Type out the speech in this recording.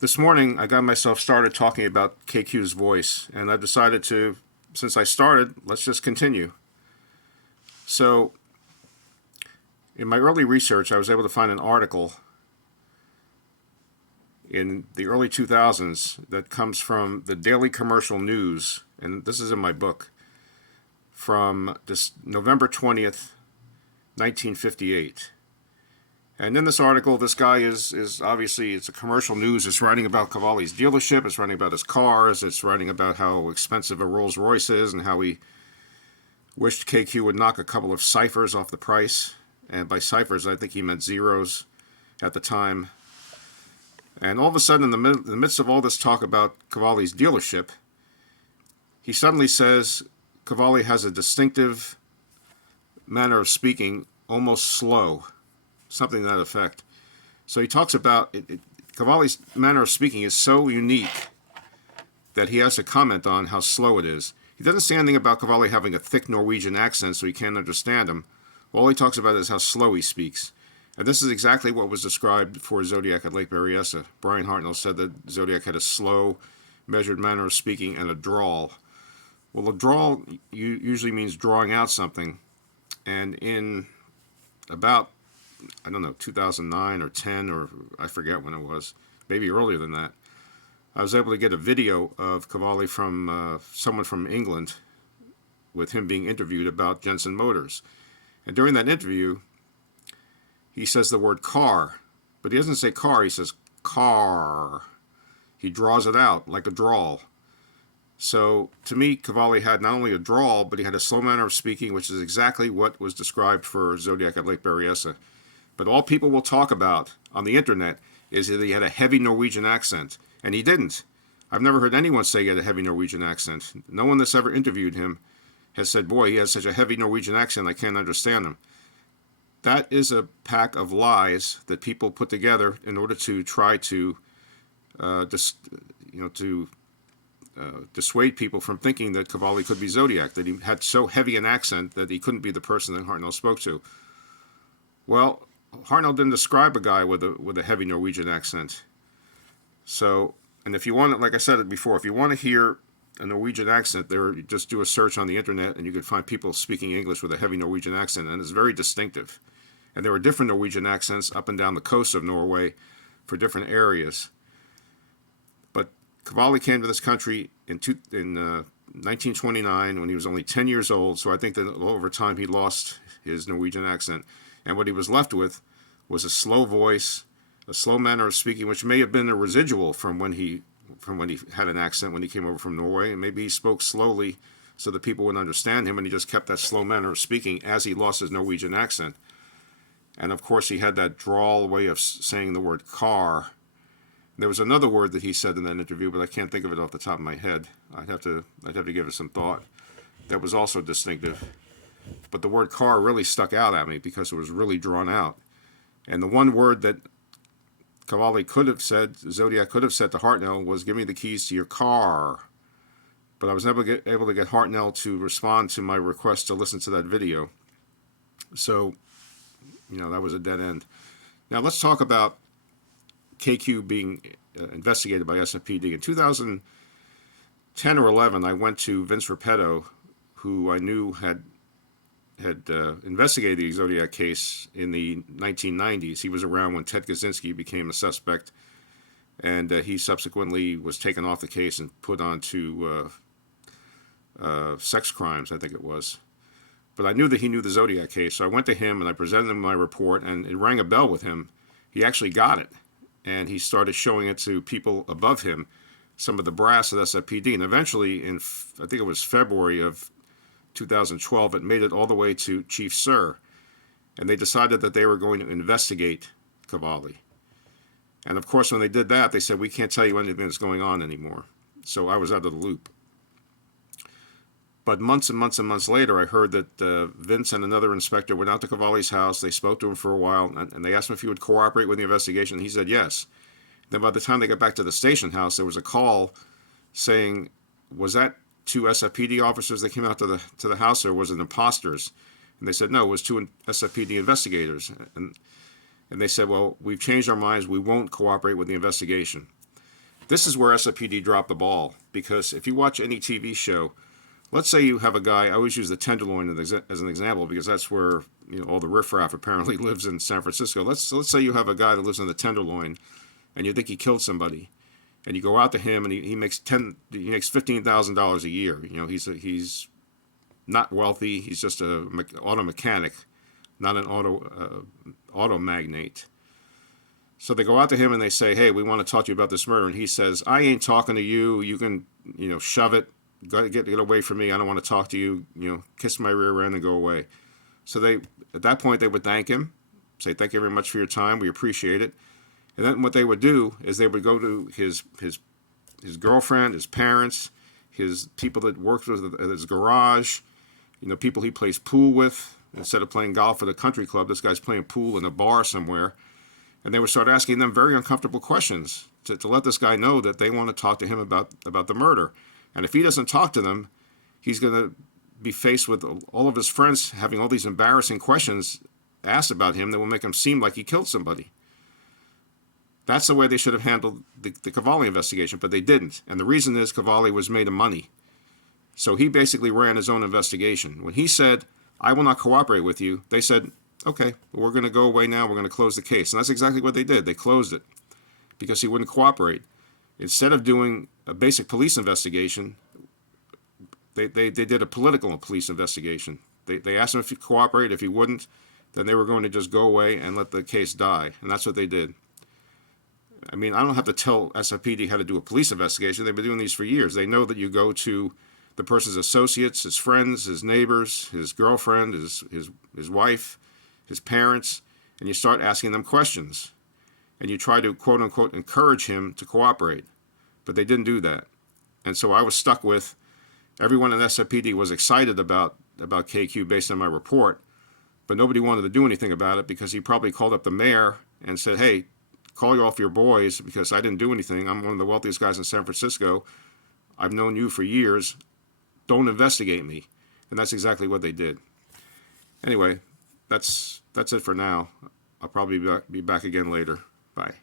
This morning, I got myself started talking about KQ's voice, and I've decided to, since I started, let's just continue. So, in my early research, I was able to find an article in the early 2000s that comes from the Daily Commercial News, and this is in my book, from this November 20th, 1958. And in this article, this guy is obviously, it's a commercial news. It's writing about Qvale's dealership. It's writing about his cars. It's writing about how expensive a Rolls Royce is and how he wished KQ would knock a couple of ciphers off the price. And by ciphers, I think he meant zeros at the time. And all of a sudden, in the midst of all this talk about Qvale's dealership, he suddenly says Qvale has a distinctive manner of speaking, almost slow. Something to that effect. So he talks about Qvale's manner of speaking is so unique that he has to comment on how slow it is. He doesn't say anything about Qvale having a thick Norwegian accent so you can't understand him. All he talks about is how slow he speaks. And this is exactly what was described for Zodiac at Lake Berryessa. Brian Hartnell said that Zodiac had a slow, measured manner of speaking and a drawl. Well, a drawl usually means drawing out something. And in about 2009 or 10, or I forget when it was, maybe earlier than that, I was able to get a video of Qvale from someone from England with him being interviewed about Jensen Motors. And during that interview, he says the word car, but he doesn't say car, he says car. He draws it out like a drawl. So to me, Qvale had not only a drawl, but he had a slow manner of speaking, which is exactly what was described for Zodiac at Lake Berryessa. But all people will talk about on the internet is that he had a heavy Norwegian accent, and he didn't. I've never heard anyone say he had a heavy Norwegian accent. No one that's ever interviewed him has said, boy, he has such a heavy Norwegian accent, I can't understand him. That is a pack of lies that people put together in order to try to dissuade people from thinking that Qvale could be Zodiac, that he had so heavy an accent that he couldn't be the person that Hartnell spoke to. Well, Hartnell didn't describe a guy with a heavy Norwegian accent. So, and if you want to, like I said it before, if you want to hear a Norwegian accent, just do a search on the internet and you can find people speaking English with a heavy Norwegian accent, and it's very distinctive. And there are different Norwegian accents up and down the coast of Norway for different areas. But Qvale came to this country in 1929 when he was only 10 years old, so I think that over time he lost his Norwegian accent. And what he was left with was a slow voice, a slow manner of speaking, which may have been a residual from when he had an accent when he came over from Norway. And maybe he spoke slowly so that people would understand him, and he just kept that slow manner of speaking as he lost his Norwegian accent. And of course, he had that drawl way of saying the word car. There was another word that he said in that interview, but I can't think of it off the top of my head. I'd have to give it some thought. That was also distinctive. But the word car really stuck out at me because it was really drawn out. And the one word that Qvale could have said, Zodiac could have said to Hartnell, was give me the keys to your car. But I was never able to get Hartnell to respond to my request to listen to that video. So, that was a dead end. Now let's talk about KQ being investigated by SFPD. In 2010 or 11, I went to Vince Repetto, who I knew had investigated the Zodiac case in the 1990s. He was around when Ted Kaczynski became a suspect, and he subsequently was taken off the case and put onto sex crimes, I think it was. But I knew that he knew the Zodiac case, so I went to him and I presented him my report, and it rang a bell with him. He actually got it, and he started showing it to people above him, some of the brass at SFPD, and eventually I think it was February of 2012, it made it all the way to Chief Sir, and they decided that they were going to investigate Qvale. And of course, when they did that, they said, we can't tell you anything that's going on anymore. So I was out of the loop. But months and months and months later, I heard that Vince and another inspector went out to Qvale's house. They spoke to him for a while, and they asked him if he would cooperate with the investigation. He said yes. Then by the time they got back to the station house, there was a call saying, was that two SFPD officers that came out to the house, or was it imposters? And they said, no, it was two SFPD investigators. And they said, well, we've changed our minds. We won't cooperate with the investigation. This is where SFPD dropped the ball, because if you watch any TV show, let's say you have a guy, I always use the Tenderloin as an example because that's where all the riffraff apparently lives in San Francisco. Let's say you have a guy that lives in the Tenderloin and you think he killed somebody, and you go out to him and he makes $15,000 a year. He's not wealthy. He's just a auto mechanic, not an auto magnate. So they go out to him and they say, "Hey, we want to talk to you about this murder." And he says, "I ain't talking to you. You can, shove it. Get away from me. I don't want to talk to you. Kiss my rear end and go away." So at that point, they would thank him, say, "Thank you very much for your time. We appreciate it." And then what they would do is they would go to his girlfriend, his parents, his people that worked with at his garage, people he plays pool with. Instead of playing golf at a country club, this guy's playing pool in a bar somewhere. And they would start asking them very uncomfortable questions to let this guy know that they want to talk to him about the murder. And if he doesn't talk to them, he's going to be faced with all of his friends having all these embarrassing questions asked about him that will make him seem like he killed somebody. That's the way they should have handled the Qvale investigation, but they didn't. And the reason is Qvale was made of money. So he basically ran his own investigation. When he said, "I will not cooperate with you," they said, "Okay, we're going to go away now. We're going to close the case." And that's exactly what they did. They closed it because he wouldn't cooperate. Instead of doing a basic police investigation, they did a political police investigation. They asked him if he'd cooperate. If he wouldn't, then they were going to just go away and let the case die. And that's what they did. I mean, I don't have to tell SFPD how to do a police investigation. They've been doing these for years. They know that you go to the person's associates, his friends, his neighbors, his girlfriend, his wife, his parents, and you start asking them questions. And you try to, quote unquote, encourage him to cooperate. But they didn't do that. And so I was stuck with everyone in SFPD was excited about KQ based on my report, but nobody wanted to do anything about it because he probably called up the mayor and said, "Hey, call off your boys because I didn't do anything. I'm one of the wealthiest guys in San Francisco. I've known you for years. Don't investigate me." And that's exactly what they did. Anyway, that's it for now. I'll probably be back again later. Bye.